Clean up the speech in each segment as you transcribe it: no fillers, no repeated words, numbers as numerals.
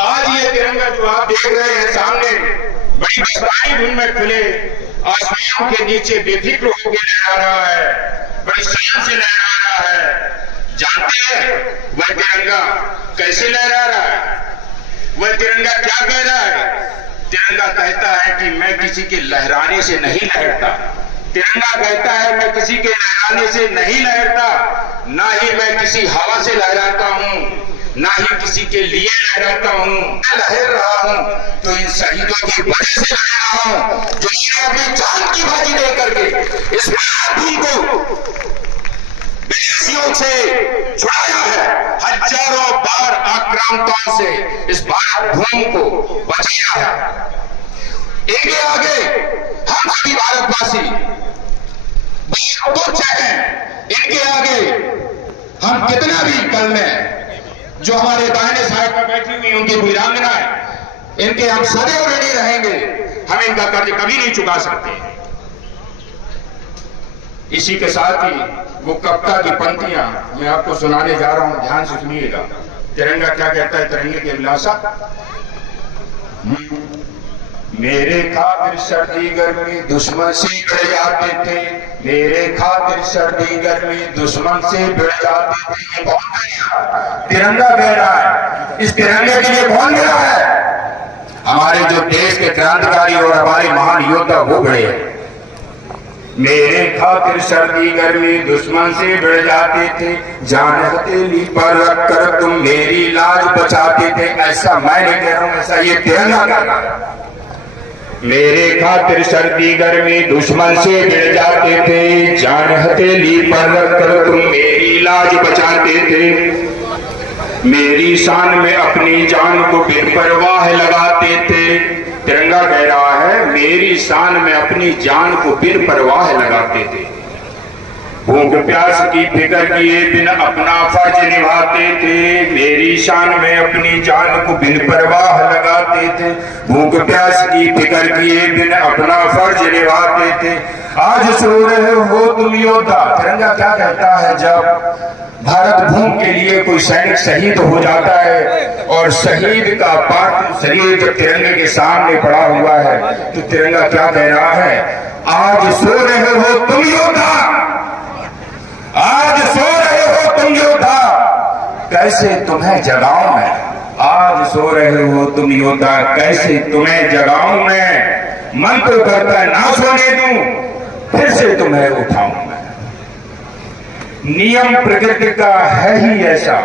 आज ये तिरंगा जो आप देख रहे हैं सामने, बड़ी बसाई धुन में खुले आसमान के नीचे बेफिक्र होकर लहरा रहा है, बड़ी शान से लहरा रहा है। जानते हैं वह तिरंगा कैसे लहरा रहा है? वह तिरंगा क्या कह रहा है? तिरंगा कहता है कि मैं किसी के लहराने से नहीं लहरता। तिरंगा कहता है मैं किसी के लहराने से नहीं लहरता, ना ही मैं किसी हवा से लहराता हूँ, ना ही किसी के लिए लहराता हूँ। मैं लहर रहा हूँ तो इन शहीदों की वजह से लहर रहा हूँ, जो अपनी जान की बाजी दे करके इस भूमि को विदेशियों से छुड़ाया है, हजारों बार आक्रांताओं से इस भारत भूमि को बचाया है। इनके आगे हम सभी भारतवासी बहुत तुच्छ हैं। इनके आगे हम कितना भी कल में जो हमारे दाहिने साइड पर बैठी हुई उनकी वीरांगनाएं, इनके हम सदैव ऋणी रहेंगे। हम इनका कर्ज कभी नहीं चुका सकते। इसी के साथ ही वो कविता की पंक्तियां मैं आपको सुनाने जा रहा हूं, ध्यान से सुनिएगा। तिरंगा क्या कहता है? तिरंगे की अभिलाषा, मेरे खातिर सर्दी गर्मी दुश्मन से भिड़ जाते थे, मेरे खातिर सर्दी गर्मी दुश्मन से भिड़ जाते थे। ये कौन है? तिरंगा कह रहा है। इस तिरंगे के लिए कौन भिड़ा है? हमारे जो देश के क्रांतिकारी और हमारे महान योद्धा वो भिड़े हैं। मेरे खातिर सर्दी गर्मी दुश्मन से भिड़ जाते थे, जान हथेली पर रख कर तुम मेरी लाज बचाते थे। ऐसा मैं नहीं कह रहा हूं, ऐसा ये तिरंगा कह रहा है। मेरे खातिर सर्दी गर्मी दुश्मन से भिड़ जाते थे, जान हथेली पर रख कर तुम मेरी लाज बचाते थे। मेरी शान में अपनी जान को बेपरवाह लगाते थे। तिरंगा कह रहा है मेरी शान में अपनी जान को बिन परवाह लगाते थे। भूख प्यास की फिक्र किए बिन अपना फर्ज निभाते थे, मेरी शान में अपनी जान को बिन परवाह लगाते थे। भूख प्यास की फिक्र किए बिन अपना फर्ज निभाते थे। आज सो रहे हो तुम योद्धा। तिरंगा क्या कहता है? जब भारत भूमि के लिए कोई सैनिक शहीद हो जाता है और शहीद का पार्थिव शरीर जब तिरंगे के सामने पड़ा हुआ है, तो तिरंगा क्या कह रहा है? आज सो रहे हो तुम योद्धा, आज सो रहे हो तुम योद्धा, कैसे तुम्हें जगाऊं मैं। आज सो रहे हो तुम योद्धा, कैसे तुम्हें जगाऊं मैं। मन तो करता ना सोने दूं, फिर से तुम्हें उठाऊं मैं। नियम प्रकृति का है ही ऐसा,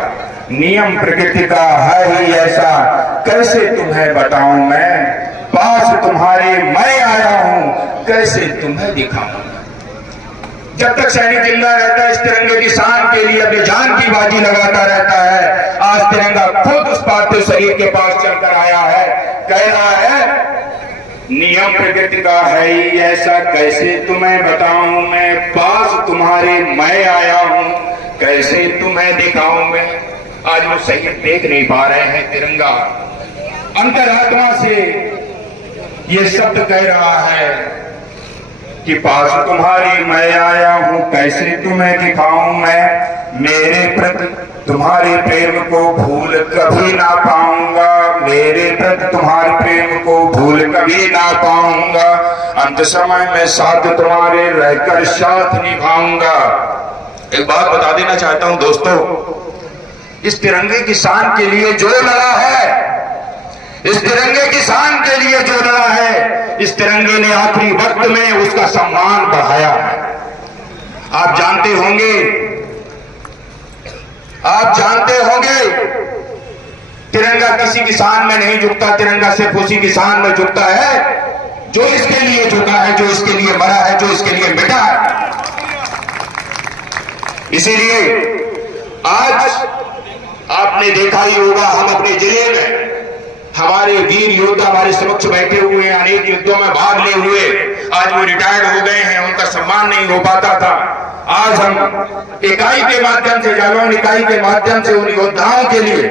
नियम प्रकृति का है ही ऐसा, कैसे तुम्हें बताऊं मैं। पास तुम्हारे मैं आया हूं, कैसे तुम्हें दिखाऊं। जब तक सैनिक जिंदा रहता है, इस तिरंगे की शान के लिए अपनी जान की बाजी लगाता रहता है। आज तिरंगा खुद उस पार्थिव शरीर के पास चलकर आया है, कह रहा है नियम प्रकृति का है ही ऐसा, कैसे तुम्हें बताऊं मैं। पास तुम्हारे मैं आया हूं, कैसे तुम्हें दिखाऊं मैं। आज वो शहीद देख नहीं पा रहे हैं। तिरंगा अंतरात्मा से ये शब्द कह रहा है कि पास तुम्हारी मैं आया हूं, कैसे तुम्हें दिखाऊं मैं। मेरे प्रति तुम्हारे प्रेम को भूल कभी ना पाऊंगा, मेरे प्रति तुम्हारे प्रेम को भूल कभी ना पाऊंगा। अंत समय में साथ तुम्हारे रहकर साथ निभाऊंगा। एक बात बता देना चाहता हूं दोस्तों, इस तिरंगे की शान के लिए जो लड़ा है, इस तिरंगे की शान के लिए जो लड़ा है, इस तिरंगे ने आखिरी वक्त में उसका सम्मान बढ़ाया है। आप जानते होंगे, आप जानते होंगे, तिरंगा किसी की शान में नहीं झुकता। तिरंगा सिर्फ उसी की शान में झुकता है जो इसके लिए झुका है, जो इसके लिए मरा है, जो इसके लिए मिटा है। इसीलिए आज आपने देखा ही होगा, हम अपने जिले में हमारे वीर योद्धा हमारे समक्ष बैठे हुए हैं, अनेक युद्धों में भाग लिए हुए, आज वो रिटायर्ड हो गए हैं, उनका सम्मान नहीं हो पाता था। आज हम इकाई के माध्यम से, जालौन इकाई के माध्यम से उन योद्धाओं के लिए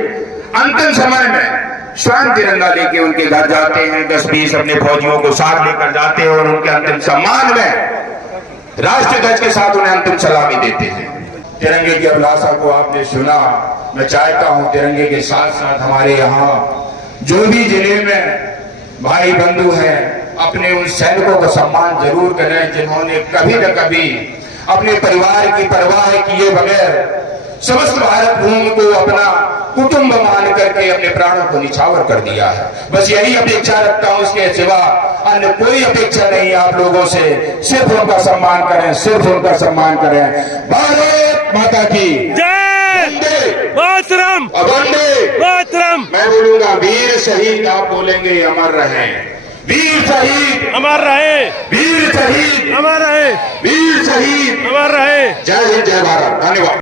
अंतिम समय में स्वयं तिरंगा लेके उनके घर जाते हैं। 10-20 अपने फौजियों को साथ लेकर जाते हैं और उनके अंतिम सम्मान में राष्ट्रीय ध्वज के साथ उन्हें अंतिम सलामी देते हैं। तिरंगे की अभिलाषा को आपने सुना। मैं चाहता हूं तिरंगे के साथ साथ हमारे यहाँ जो भी जिले में भाई बंधु हैं, अपने उन सैनिकों का सम्मान जरूर करें जिन्होंने कभी न कभी अपने परिवार की परवाह किए बगैर समस्त भारत भूमि को अपना कुटुंब मान करके अपने प्राणों को निछावर कर दिया है। बस यही अपेक्षा रखता हूं, इसके सिवा अन्य कोई अपेक्षा नहीं है आप लोगों से। सिर्फ उनका सम्मान करें, सिर्फ उनका सम्मान करें। भारत माता की जय। मातरम। वंदे मातरम। मैं बोलूंगा वीर शहीद, आप बोलेंगे अमर रहे। वीर शहीद अमर रहे। वीर शहीद अमर रहे। वीर शहीद अमर रहे। जय हिंद, जय भारत। धन्यवाद।